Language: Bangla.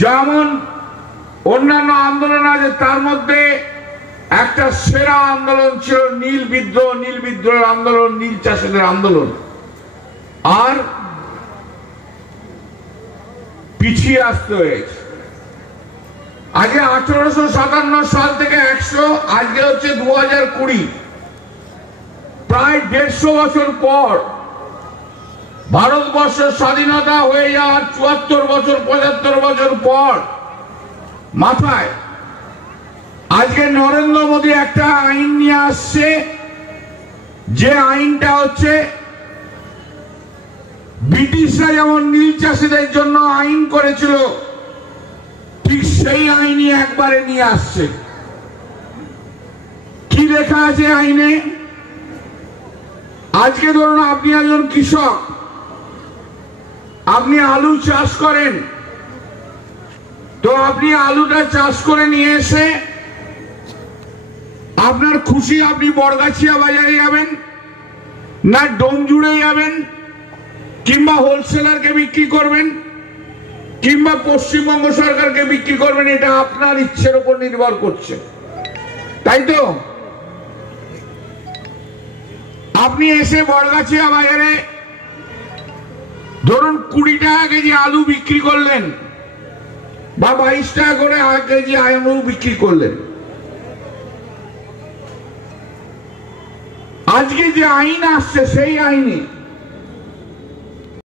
যেমন অন্যান্য আন্দোলন আছে, তার মধ্যে একটা সেরা আন্দোলন ছিল নীল বিদ্রোহ আন্দোলন, নীল চাষীদের আন্দোলন। আর পিছিয়ে আসতে হয়েছে। আজকে 1857 সাল থেকে 100, আজকে হচ্ছে 2020, প্রায় 150 বছর পর ভারতবর্ষ স্বাধীনতা হয়ে যাওয়ার 74 বছর 75 বছর পর মাথায় আজকে নরেন্দ্র মোদী একটা আইন নিয়ে আসছে, যে আইনটা হচ্ছে ব্রিটিশরা যেমন নীল চাষীদের জন্য আইন করেছিল, ঠিক সেই আইনই একবারে নিয়ে আসছে। কি লেখা আছে আইনে? আজকে ধরুন আপনি একজন কৃষক, আপনি আলু চাষ করেন, তো আপনি আলুটা চাষ করে নিয়ে এসে আপনার খুশি আপনি বড়গাছিয়া বাজারে যাবেন, না ডোমজুড়ে যাবেন, কিংবা হোলসেলারকে বিক্রি করবেন, কিংবা পশ্চিমবঙ্গ সরকারকে বিক্রি করবেন, এটা আপনার ইচ্ছের উপর নির্ভর করছে, তাই তো? আপনি এসে বড়গাছিয়া বাজারে ধরুন 20 টাকা কেজি আলু বিক্রি করলেন, বা 22 টাকা করে কেজি আলু বিক্রি করলেন। আজকে যে আইন আসছে সেই আইনে